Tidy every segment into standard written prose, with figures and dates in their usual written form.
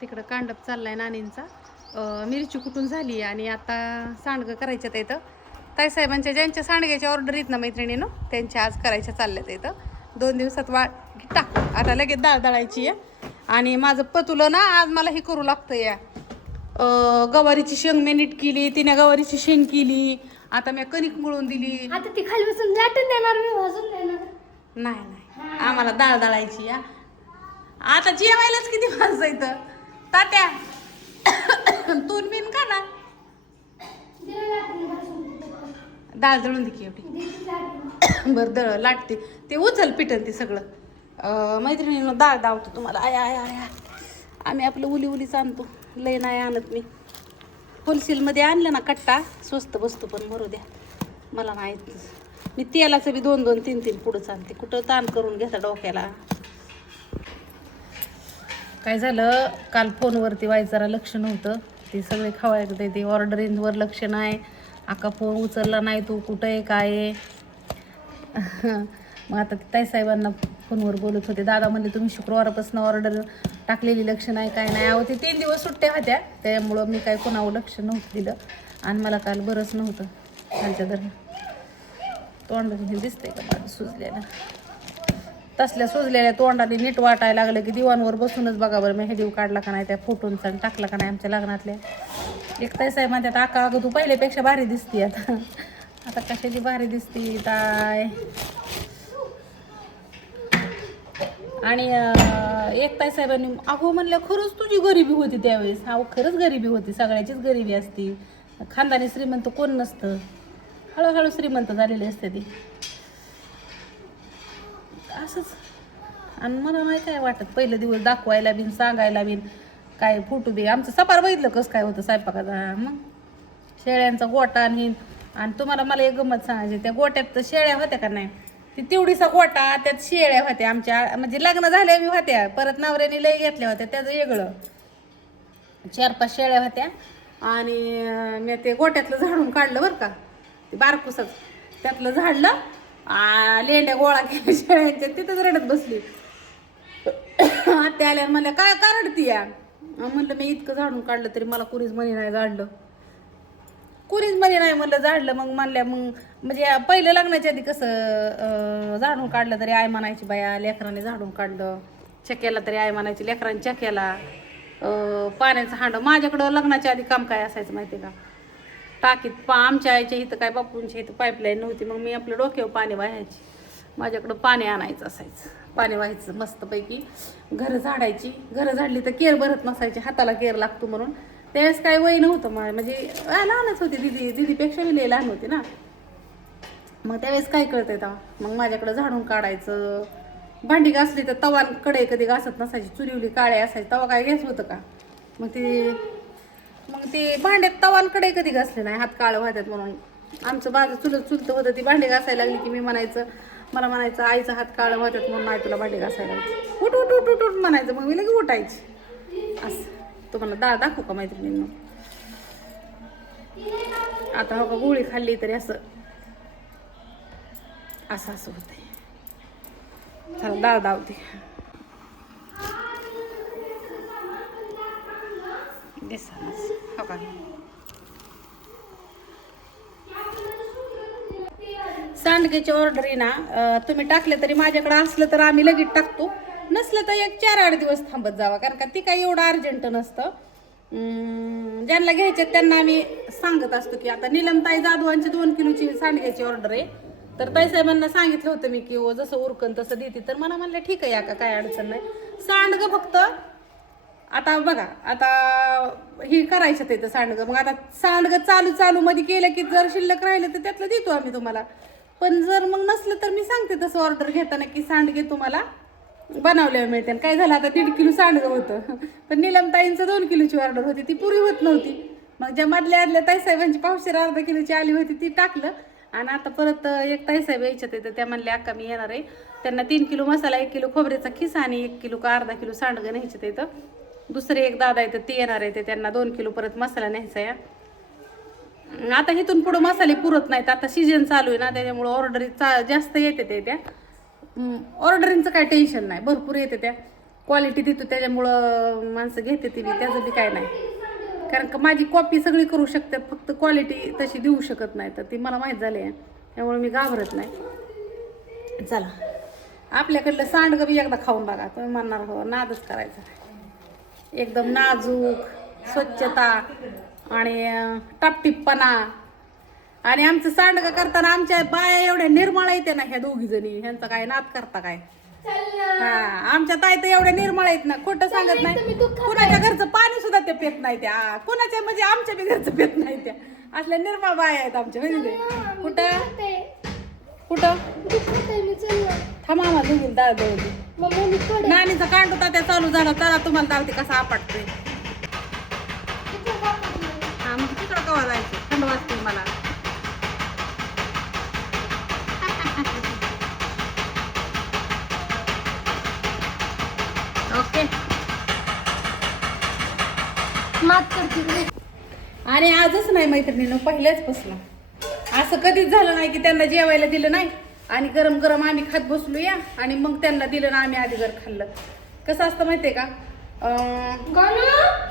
तिकडं कांडप चाललाय नानींचा. मिरची कुटून झाली आणि आता सांडगं करायच्यात इथं. ताईसाहेबांच्या ज्यांच्या सांडग्याच्या ऑर्डर आहेत ना मैत्रिणीनं, त्यांच्या आज करायच्या चालल्यात इथं. 2 दिवसात टाकू. आता लगेच डाळ दळायची आहे. आणि माझं पतुलं ना आज मला हे करू लागतं या गवारीची शेंग मी नीट केली, तिने गवारीची शेंग केली. आता मी कणिक मळून दिली. आता ती खाली बसून लाटून देणार, मी भाजून देणार. नाही आम्हाला डाळ दळायची या. आता जेवायलाच किती वाजायचं तात्या. तून बिन का ना डाळ दळून दे की एवढी. बरं दळ लाटते ते उचल पिटन ते सगळं. मैत्रिणीनं डाळ दावतो तुम्हाला. आया आया आया आम्ही आपलं उलीच आणतो, लय नाही आणत मी. होलसेलमध्ये आणलं ना कट्टा स्वस्त बसतो, पण मरू द्या मला माहीत. मी तेलाचं बी 2-2, 3-3 पुढंच आणते. कुठं ताण करून घेता डोक्याला. काय झालं काल फोनवरती व्हायचं जरा लक्ष नव्हतं. ते सगळे खवायचं ते ऑर्डरींवर लक्ष नाही. आका फोन उचलला नाही, तू कुठं आहे काय आहे. मग आता ताईसाहेबांना फोनवर बोलत होते. दादा म्हणले तुम्ही शुक्रवारपासून ऑर्डर टाकलेली लक्ष नाही काय नाही. अहो ते 3 दिवस सुट्ट्या होत्या, त्यामुळं मी काय कोणावर लक्ष नव्हतं दिलं. आणि मला काल बरंच नव्हतं कालच्या दरम्यान. तोंडाने दिसतंय का माझं सुजलेलं. तसल्या सुजलेल्या तोंडाने नीट वाटायला लागलं की दिवाणवर बसूनच बघा बरं मी हेडिओ काढला का नाही, त्या फोटोंचा टाकला का नाही आमच्या लग्नातल्या. एक ताईसाहेब म्हणतात आका अगं तू पहिल्यापेक्षा भारी दिसती आता. आता कशाची भारी दिसती काय. आणि एक ताईसाहेबांनी अगो म्हणलं खरंच तुझी गरिबी होती त्यावेळेस. अहो खरंच गरिबी होती, सगळ्याचीच गरिबी असती. खानदानी श्रीमंत कोण नसतं, हळूहळू श्रीमंत झालेले असते ती असंच. आणि मला नाही काय वाटत पहिलं दिवस दाखवायला बिन सांगायला बिन काय फोटो दे. आमचं सपार बघितलं कसं काय होतं स्वयंपाकाचा. मग शेळ्यांचा गोटा आणि तुम्हाला मला एक गंमत सांगायची. त्या गोट्यात तर शेळ्या होत्या का नाही, ती तेवढीसा गोटा त्यात शेळ्या होत्या आमच्या. म्हणजे लग्न झाल्या बी होत्या, परत नवऱ्याने लय घेतल्या होत्या त्याचं वेगळं. 4-5 शेळ्या होत्या. आणि मी ते गोट्यातलं झाडून काढलं बरं का, ते बारकुसच त्यातलं झाडलं. लेंड्या गोळा केल्या शेळ्यांच्या, तिथंच रडत बसली. आत्या आल्या म्हणल्या काय का रडती या. म्हणलं मी इतकं झाडून काढलं तरी मला कुणीच म्हणे नाही झाडलं, कुणीच म्हणे नाही म्हणलं झाडलं. मग म्हणल्या मग म्हणजे पहिलं लग्नाच्या आधी कसं झाडून काढलं तरी आई म्हणायची बाया लेकराने झाडून काढलं, चक्याला तरी आई म्हणायची लेकराने चक्याला. पाण्याचं हांड माझ्याकडं लग्नाच्या आधी काम काय असायचं माहिती का, टाकीत आमच्या आईच्या इथं काय बापूंच्या इथं पाईपलाईन नव्हती. मग मी आपल्या डोक्यावर पाणी वाहायची, माझ्याकडं पाणी आणायचं असायचं. पाणी व्हायचं मस्तपैकी, घरं झाडायची. घरं झाडली तर केर भरत नसायची, हाताला केर लागतो म्हणून. त्यावेळेस काय वय नव्हतं म्हणजे लहानच होती. दीदीपेक्षा मी लय लहान होती ना. मग त्यावेळेस काय कळतंय तेव्हा. मग माझ्याकडं झाडून काढायचं. भांडी घासली तर तवांकडे कधी घासत नसायची, चुलीवली काळे असायची. तवा काय गॅस होतं का. मग ते भांड्यात तवांकडे कधी घासले नाही, हात काळं व्हायच्यात म्हणून. आमचं माझं चुलत होतं, ती भांडी घासायला लागली की मी मला म्हणायचं आईचा हात काळं व्हायच्यात म्हणून नाही तुला भांडी घासायला लागली. उठ उठ उठ उठ उठ म्हणायचं. मग मी लगे उठायची. असं तुम्हाला डाळ दाखवू का मैत्रिणींना. आता हो का गोळी खाल्ली तरी असं असं असं होतंय. चला डाळ दावते. हो का सांडग्याची ऑर्डर आहे ना, तुम्ही टाकले तरी माझ्याकडे असलं तर आम्ही लगेच टाकतो, नसलं तर 1-4-8 दिवस थांबत जावा. कारण का ती काही एवढं अर्जंट नसतं. ज्यांना घ्यायचे त्यांना आम्ही सांगत असतो की आता नीलमताई जाधवांची 2 किलोची सांडग्याची ऑर्डर आहे. तर ताईसाहेबांना सांगितलं होतं मी की हो जसं उरकन तसं देते. तर मला म्हणलं ठीक आहे का काय अडचण नाही. सांडगं फक्त आता बघा, आता ही करायचं ते सांडगं. मग आता सांडगं चालू मध्ये केलं की जर शिल्लक राहिलं तर त्यातलं देतो आम्ही तुम्हाला. पण जर मग नसलं तर मी सांगते तसं ऑर्डर घेताना की सांडगे तुम्हाला बनवल्यावर मिळते. काय झालं आता 1.5 किलो सांडगं होतं, पण नीलमताईंचं 2 किलोची ऑर्डर होती, ती पुरी होत नव्हती. मग ज्या मधल्या ताईसाहेबांची पावशेर अर्धा किलोची आली होती ती टाकलं. आणि आता परत एक ताईसाहेब यायच्यात येतं, त्या म्हणल्या अक्का मी येणार आहे. त्यांना 3 किलो मसाला, 1 किलो खोबऱ्याचा खिसा आणि 1 किलो का अर्धा किलो सांडगं न्यायचं येतं. दुसरे एक दादा येतं ते येणार आहे, ते त्यांना 2 किलो परत मसाला न्यायचा आहे. आता इथून पुढं मसाले पुरत नाहीत, आता सीजन चालू आहे ना, त्याच्यामुळं ऑर्डरी जास्त येते त्या. ऑर्डरिंगचं काय टेन्शन नाही, भरपूर येते त्या. क्वालिटी देतो त्याच्यामुळं माणसं घेते ती बी, त्याचं बी काय नाही. कारण का माझी कॉपी सगळी करू शकतात, फक्त क्वालिटी तशी देऊ शकत नाही, तर ती मला माहीत झाली आहे, त्यामुळे मी घाबरत नाही. चला आपल्याकडलं सांडगं बी एकदा खाऊन बघा, तुम्ही म्हणणार हो नादच करायचा. एकदम नाजूक, स्वच्छता आणि टापटिपपणा. आणि आमचं सांडगं करताना आमच्या बाया एवढ्या निर्मळ येते ना ह्या दोघी जणी, ह्यांचा काय नाद करता काय. हा आमच्या ताई तर एवढ्या निर्मळ आहेत ना, खोटं सांगत नाही. कुणाच्या घरचं पाणी सुद्धा ते पित नाही त्या, कुणाच्या म्हणजे आमच्या बी घरचं पित नाही त्या. असल्या निर्मळ बाया आहेत आमच्या म्हणजे. कुठं कुठं थांबा आम्हाला दोघीला डाळ द्यायची. नानीचा कांडू तात्या चालू झाला, त्याला तुम्हाला दावते कसा आपटते. हा मग तिकडं कवा जायचं, थंड वाजते मला. ओके. आणि आजच नाही मैत्रिणीनं, पहिल्याच पासून असं कधीच झालं नाही की त्यांना जेवायला दिलं नाही आणि गरम गरम आम्ही खात बसलो या आणि मग त्यांना दिलं ना आम्ही आधी घर खाल्लं. कसं असतं माहितीये का,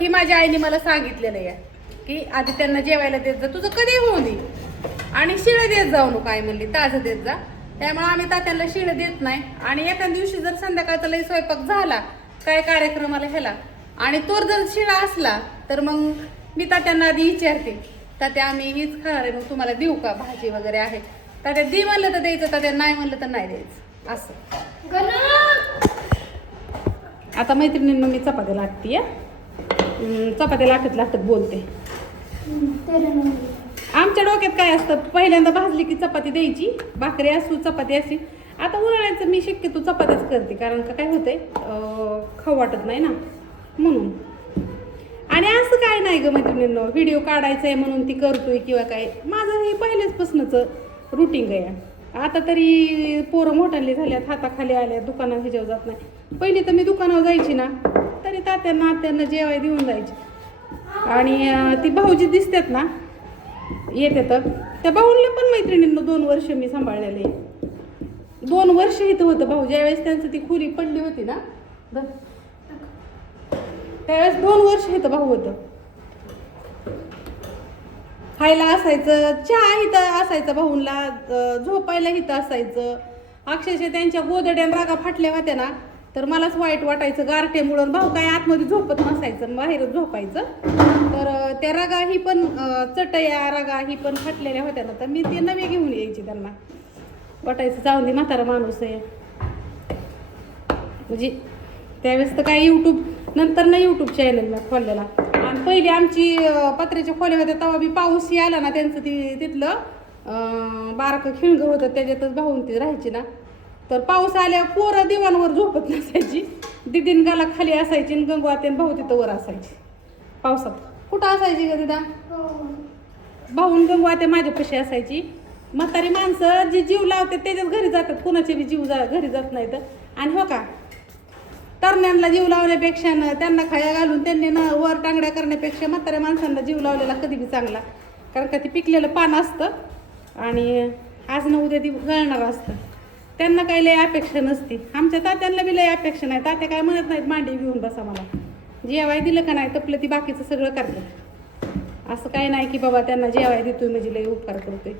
ही माझ्या आईने मला सांगितलेलं आहे की आधी त्यांना जेवायला देत जा, तुझं कधी होऊ दे, आणि शिळं देत जाऊ नको. आई म्हणली ताजं देत जा. त्यामुळे आम्ही तात्यांना शिळं देत नाही. आणि एका दिवशी जर संध्याकाळचा लई स्वयंपाक झाला काय कार्यक्रमाला ह्याला आणि तो जर शिळा असला तर मग मी तात्यांना आधी विचारते, तात्या आम्ही हीच खाणार आहे, मग तुम्हाला देऊ का, भाजी वगैरे आहे. तात्या दे म्हणलं तर द्यायचं, तात्या नाही म्हणलं तर नाही द्यायचं. असं. आता मैत्रिणींना मी चपात्या लाटते, चपात्या लाटत लाटत बोलते. आमच्या डोक्यात काय असतं, पहिल्यांदा भाजली की चपाती द्यायची, भाकरी असू चपाती अशी. आता उन्हाळ्याचं मी शक्यतो चपात्याच करते, कारण का काय होतंय खाऊ वाटत नाही ना म्हणून. आणि असं काय नाही ग मैत्रिणींनो, व्हिडिओ काढायचा आहे म्हणून ती करतोय किंवा काय, माझं हे पहिल्याचपासूनच रुटीन आहे. आता तरी पोरं मोठाले झाल्यात, हाताखाली आल्या, दुकानात ह्याच्यावर जात नाही. पहिली तर मी दुकानावर जायची ना तरी तात्यांना आत्यांना जेवाय देऊन जायची. आणि ती भाऊजी दिसतात ना येते, तर त्या भाऊंना पण मैत्रिणींना 2 वर्ष मी सांभाळलेले. 2 वर्ष इथं होतं भाऊ. ज्यावेळेस त्यांचं ती खुली पडली होती ना त्यावेळेस 2 वर्ष इथं भाऊ होतं. खायला असायचं, चहा इथं असायचा भाऊंला, झोपायला इथं असायचं. अक्षरशः त्यांच्या गोदड्यान रागा फाटल्या होत्या ना तर मलाच वाईट वाटायचं गारठेमुळं. भाऊ काय आतमध्ये झोपत नसायचं, बाहेरच झोपायचं. तर त्या रागा ही पण चटया रागा ही पण फाटलेल्या होत्या ना, तर मी ते नवे घेऊन यायची. त्यांना वाटायचं जाऊन दे म्हातारा माणूस आहे. म्हणजे त्यावेळेस तर काय यूट्यूब, नंतर ना यूट्यूब चॅनल मी खोललेला. आणि पहिली आमची पत्र्याच्या खोल्या होत्या, तेव्हा बी पाऊस आला ना त्यांचं तिथलं बारकं खिळगं होतं, त्याच्यातच भाऊन ती राहायची ना. तर पाऊस आल्यावर पोरं दिवाणवर झोपत नसायची, दिदीन गाला खाली असायची आणि गंगवाते भाऊ तिथं वर असायची. पावसात कुठं असायची का तिथं, भाऊन गंगवाते माझ्यापाशी असायची. म्हातारी माणसं जी जीव लावते त्याच्याच घरी जातात, कुणाचे बी जीव घरी जात नाही तर. आणि हो का, तरण्यांना जीव लावण्यापेक्षा न त्यांना खाया घालून त्यांनी न वर टांगड्या करण्यापेक्षा म्हाताऱ्या माणसांना जीव लावलेला कधी बी चांगला. कारण का ते पिकलेलं पान असतं आणि आज न उद्या ती गळणार असतं. त्यांना काही लय अपेक्षा नसती. आमच्या तात्यांना बी लय अपेक्षा नाही. तात्या काय म्हणत नाहीत मांडी घेऊन बसा मला, जेवाय दिलं का नाही तपलं ती बाकीचं सगळं करतात. असं काही नाही की बाबा त्यांना जेवाय देतोय म्हणजे लय उपकार करतोय.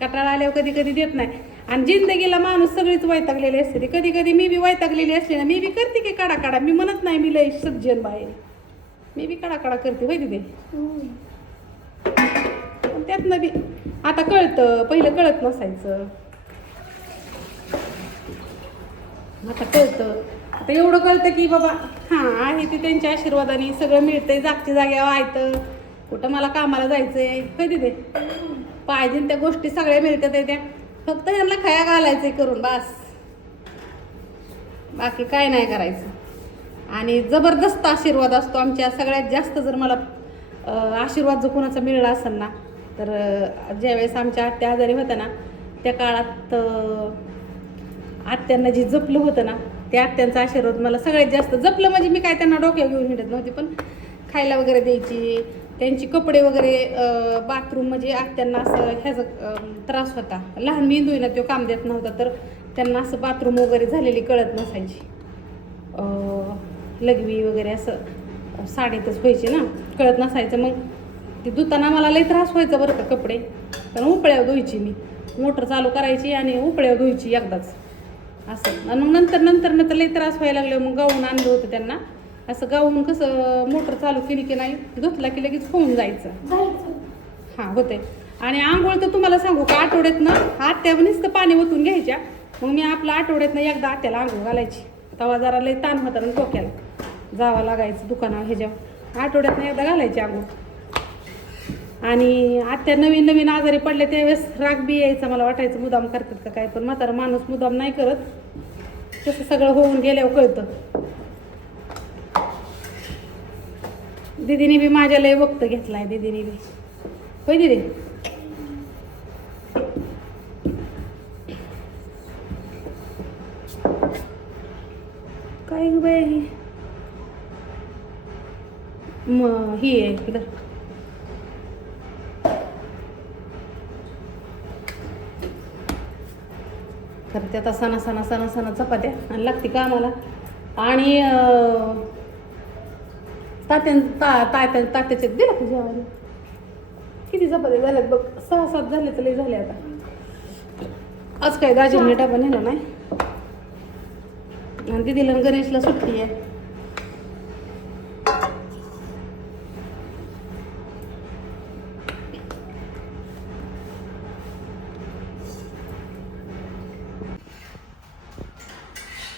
कटाळा आल्यावर कधी कधी देत नाही. आणि जिंदगीला माणूस सगळीच वैतागलेली असते. कधी कधी मी बी वैतागलेली असते ना, मी बी करते की काढा काढा. मी म्हणत नाही मी लय सज्जन बाहेर, मी बी काढा काढा करते होय तिथे. पण त्यातनं बी आता कळतं, पहिलं कळत नसायचं, आता कळतं. आता एवढं कळतं की बाबा हां आहे ते त्यांच्या आशीर्वादाने सगळं मिळतंय, जागच्या जाग्यावर आहे. कुठं मला कामाला जायचंय कधी ते पाहिजे त्या गोष्टी सगळ्या मिळतात त्या, फक्त ह्यांना खया घालायचंय करून बस, बाकी काय नाही करायचं. आणि जबरदस्त आशीर्वाद असतो आमच्या. सगळ्यात जास्त जर मला आशीर्वाद जो कोणाचा मिळाला असेल ना, तर ज्यावेळेस आमच्या आत्या आजारी होत्या ना त्या काळात आत्यांना जी जपलं होतं ना, त्या आत्यांचा आशीर्वाद मला सगळ्यात जास्त. जपलं म्हणजे मी काय त्यांना डोक्यावर घेऊन हिंडत नव्हती, पण खायला वगैरे द्यायची, त्यांची कपडे वगैरे, बाथरूम म्हणजे आत्यांना असं ह्याचा त्रास होता, लहान मेंदू ना तो काम देत नव्हता, तर त्यांना असं बाथरूम वगैरे झालेली कळत नसायची. लघवी वगैरे असं साडीतच व्हायची ना, कळत नसायचं. मग ते धुताना मला लई त्रास व्हायचा बरं का कपडे, कारण उपळ्यावर धुवायची मी, मोटर चालू करायची आणि उपळ्यावर धुवायची एकदाच असं. आणि मग नंतर तर लई त्रास व्हायला लागले. मग गाऊन आणलं होतं त्यांना, असं गाऊन कसं मोटर चालू केली की नाही धुतला की लगेच होऊन जायचं. हां होते. आणि आंघोळ तर तुम्हाला सांगू का, आठवड्यातनं आत्यावर नुसतं पाणी ओतून घ्यायच्या. मग मी आपलं आठवड्यातनं एकदा आत्याला आंघोळ घालायची. तेव्हा जरा लई ताण होता ना डोक्याला, जावं लागायचं दुकानावर ह्याच्यावर. आठवड्यातनं एकदा घालायची आंघोळ. आणि आत्या नवीन आजारी पडले त्यावेळेस राग बी यायचा, मला वाटायचं मुदाम करतात का काय. पण म्हातारा माणूस मुदाम नाही करत, तसं सगळं होऊन गेल्यावर कळतं. दीदीने बी माझ्या लय वक्त घेतलाय, दीदीने बी. होय दीदी? काय ग बाई ही ही आहे इकडं. तर ते आता सणा चपात्या आणि लागते कामाला. आणि तात्याचे दिला का जेवायला? किती चपात्या झाल्यात बघ, 6-7 झाले तर लई झाले आता. आज काय दाजींनी डबा नेला नाही. आणि दीदीला आणि गणेशला सुट्टी आहे.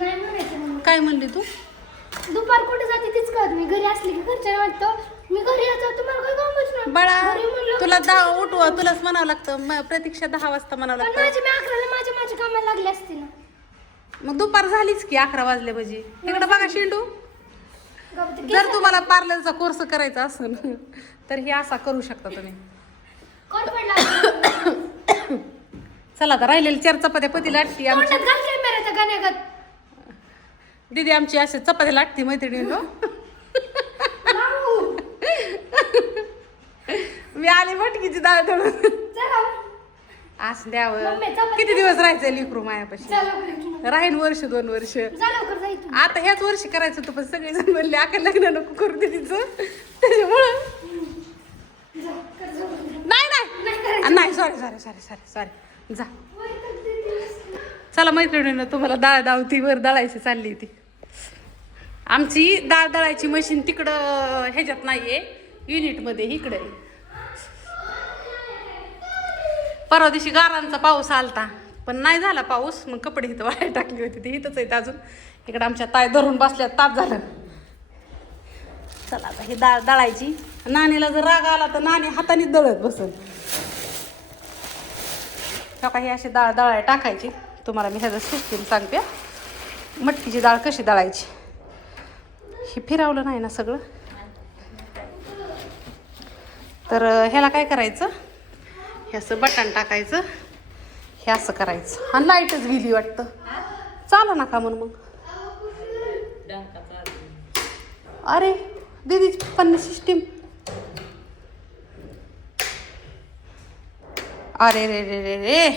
नाही म्हणायचं मम्मी. काय म्हणली तू? दुपार कुठे जाते तीच कळत नाही. घरी असली की घरच्या वाटतं मी घरी येतो, तुम्हाला काही कामच नाही. बाळा घरी म्हणलं तुला 10 उठवा, तुलाच म्हणावं लागतं. प्रतीक्षा 10 वाजता म्हणावं पण लागतं. माझी मी 11ला माझ्या कामाला लागले असते ना. मग दुपार झालीच की 11 वाजले म्हणजे. इकडं बघा शेंडू, गप्प ते जर तुम्हाला पार्लरचा कोर्स करायचा असेल तर हे असा करू शकता तुम्ही. कोण पडला? चला आता राहिलेली 4 चपात्या पती लाटती आमची तोंडात घाल कॅमेऱ्याच्या गाण्यागत. दीदी. आमची असे चपात्या लाटती मैत्रिणी. मी आली मटकीची डाळ दळून. चला असं द्यावं. मम्मी, चपाती. किती दिवस राहायचं लिकरू मायापाशी? चला राहीन वर्ष 2 वर्ष. जा लवकर जायचं. आता ह्याच वर्षी करायचं होतं, पण सगळेजण म्हणले आका लग्न नको करू दे तिचं, त्याच्यामुळं नाही. सॉरी जा. चला मैत्रिणीनं, तुम्हाला डाळ दावती वर दळायची चालली ती. आमची डाळ दळायची मशीन तिकडं ह्याच्यात नाहीये, युनिटमध्ये इकडे. परवा दिवशी गारांचा पाऊस आलता, पण नाही झाला पाऊस. मग कपडे इथं वाळायला टाकली होती, ती इथंच आहेत अजून. इकडं आमच्या ताई धरून बसल्या, ताप झालं. चला आता ही डाळ दळायची. नानीला जर राग आला तर नानी हाताने दळत बसल. ही अशी डाळ दळायला टाकायची. तुम्हाला मी ह्याचं सिस्टीम सांगते. मटकीची डाळ कशी दळायची. हे फिरवलं नाही ना सगळं. तर ह्याला काय करायचं, हे असं बटन टाकायचं, हे असं करायचं. आणि लाईटच गेली वाटतं. चाला नका म्हणून मग. अरे दीदीची पण सिस्टीम. अरे रे रे रे रे